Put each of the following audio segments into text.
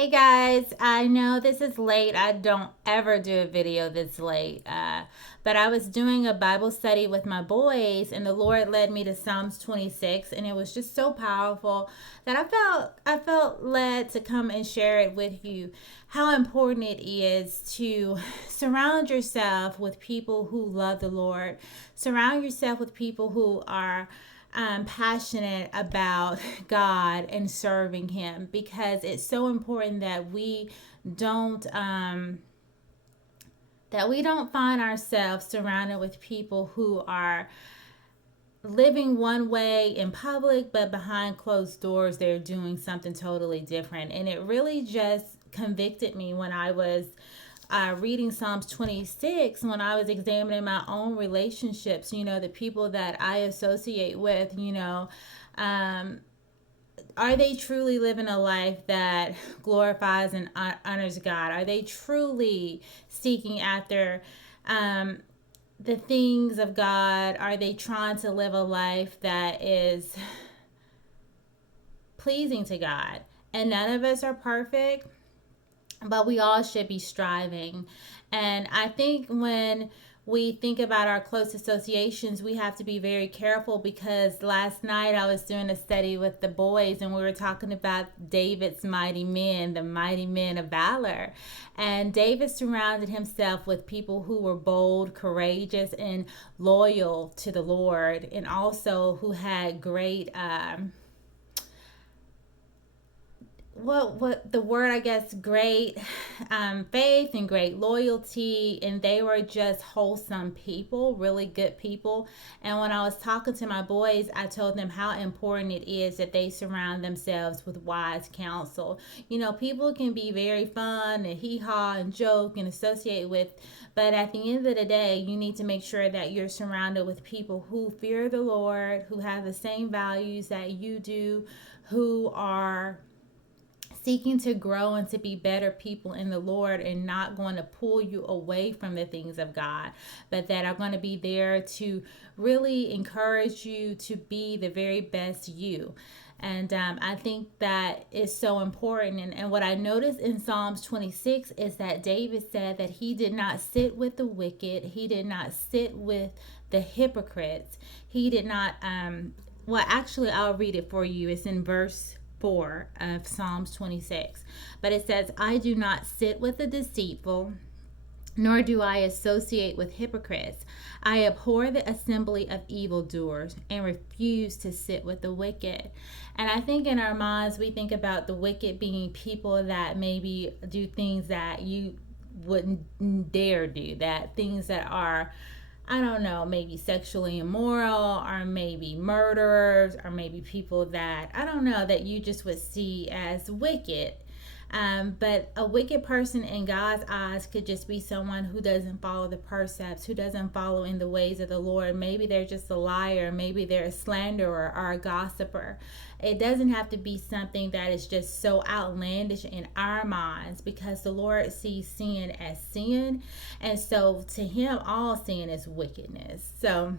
Hey guys, I know this is late. I don't ever do a video this late. But I was doing a Bible study with my boys and the Lord led me to Psalms 26 and it was just so powerful that I felt led to come and share it with you. How important it is to surround yourself with people who love the Lord. Surround yourself with people who are passionate about God and serving Him because it's so important that don't we don't find ourselves surrounded with people who are living one way in public, but behind closed doors they're doing something totally different. And it really just convicted me when I was reading Psalms 26, when I was examining my own relationships, the people that I associate with, um, are they truly living a life that glorifies and honors God? Are they truly seeking after um, the things of God? Are they trying to live a life that is pleasing to God? And none of us are perfect, but we all should be striving. And I think when we think about our close associations, we have to be very careful because last night I was doing a study with the boys and we were talking about David's mighty men, the mighty men of valor. And David surrounded himself with people who were bold, courageous, and loyal to the Lord, and also who had great what the word, I guess, great faith and great loyalty, and they were just wholesome people, really good people. And when I was talking to my boys, I told them how important it is that they surround themselves with wise counsel. People can be very fun and hee-haw and joke and associate with, but at the end of the day, you need to make sure that you're surrounded with people who fear the Lord, who have the same values that you do, who are seeking to grow and to be better people in the Lord, and not going to pull you away from the things of God, but that are going to be there to really encourage you to be the very best you. And I think that is so important. And what I noticed in Psalms 26 is that David said that he did not sit with the wicked, he did not sit with the hypocrites, he did not, well, actually, I'll read it for you. It's in verse 4 of Psalms 26. But it says, I do not sit with the deceitful, nor do I associate with hypocrites. I abhor the assembly of evildoers and refuse to sit with the wicked. And I think in our minds, we think about the wicked being people that maybe do things that you wouldn't dare do, that things that are, I don't know, maybe sexually immoral, or maybe murderers, or maybe people that, I don't know, that you just would see as wicked. But a wicked person in God's eyes could just be someone who doesn't follow the precepts, who doesn't follow in the ways of the Lord. Maybe they're just a liar, maybe they're a slanderer or a gossiper. It doesn't have to be something that is just so outlandish in our minds, because the Lord sees sin as sin. And so to Him, all sin is wickedness. So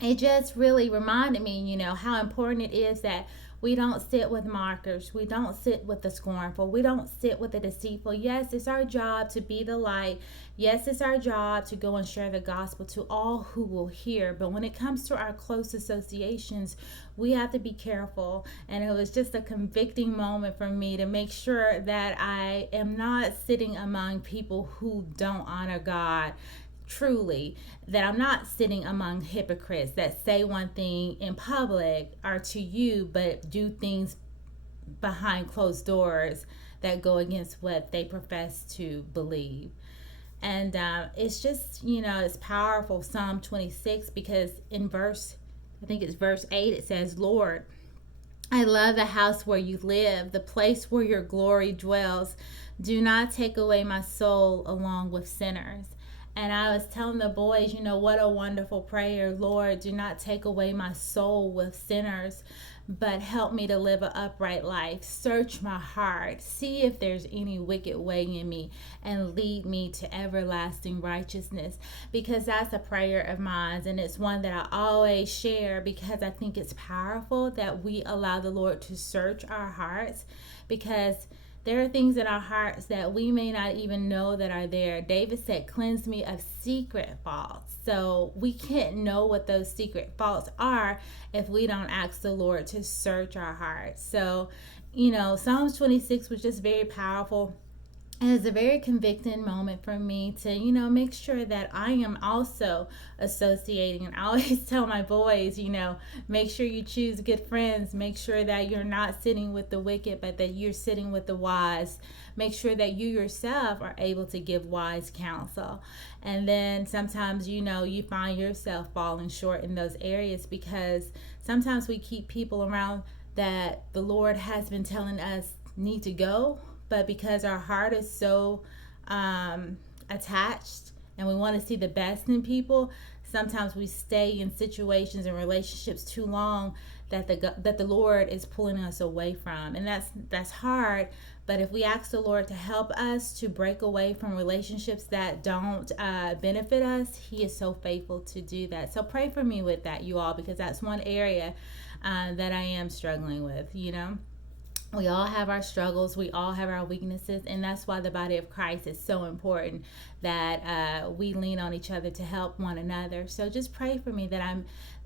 it just really reminded me, how important it is that we don't sit with mockers. We don't sit with the scornful. We don't sit with the deceitful. Yes, it's our job to be the light. Yes, it's our job to go and share the gospel to all who will hear. But when it comes to our close associations, we have to be careful. And it was just a convicting moment for me to make sure that I am not sitting among people who don't honor God truly, that I'm not sitting among hypocrites that say one thing in public or to you, but do things behind closed doors that go against what they profess to believe. And it's just, it's powerful, Psalm 26, because in I think it's verse 8, it says, Lord, I love the house where you live, the place where your glory dwells. Do not take away my soul along with sinners. And I was telling the boys, what a wonderful prayer. Lord, do not take away my soul with sinners, but help me to live an upright life. Search my heart. See if there's any wicked way in me, and lead me to everlasting righteousness. Because that's a prayer of mine, and it's one that I always share, because I think it's powerful that we allow the Lord to search our hearts, because there are things in our hearts that we may not even know that are there. David said, cleanse me of secret faults. So we can't know what those secret faults are if we don't ask the Lord to search our hearts. So, Psalms 26 was just very powerful. And it's a very convicting moment for me to, make sure that I am also associating. And I always tell my boys, make sure you choose good friends. Make sure that you're not sitting with the wicked, but that you're sitting with the wise. Make sure that you yourself are able to give wise counsel. And then sometimes, you find yourself falling short in those areas because sometimes we keep people around that the Lord has been telling us need to go, but because our heart is so attached and we want to see the best in people, sometimes we stay in situations and relationships too long that the Lord is pulling us away from, and that's hard. But if we ask the Lord to help us to break away from relationships that don't benefit us, He is so faithful to do that. So pray for me with that, you all, because that's one area that I am struggling with. We all have our struggles, we all have our weaknesses, and that's why the body of Christ is so important, that we lean on each other to help one another. So just pray for me that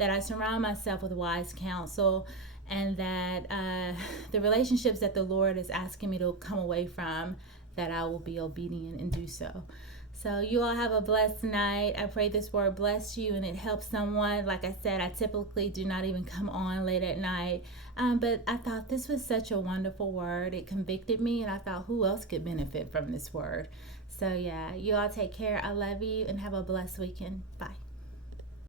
I surround myself with wise counsel, and that the relationships that the Lord is asking me to come away from, that I will be obedient and do so. So you all have a blessed night. I pray this word bless you and it helps someone. Like I said, I typically do not even come on late at night. But I thought this was such a wonderful word. It convicted me, and I thought, who else could benefit from this word? So yeah, you all take care. I love you and have a blessed weekend. Bye.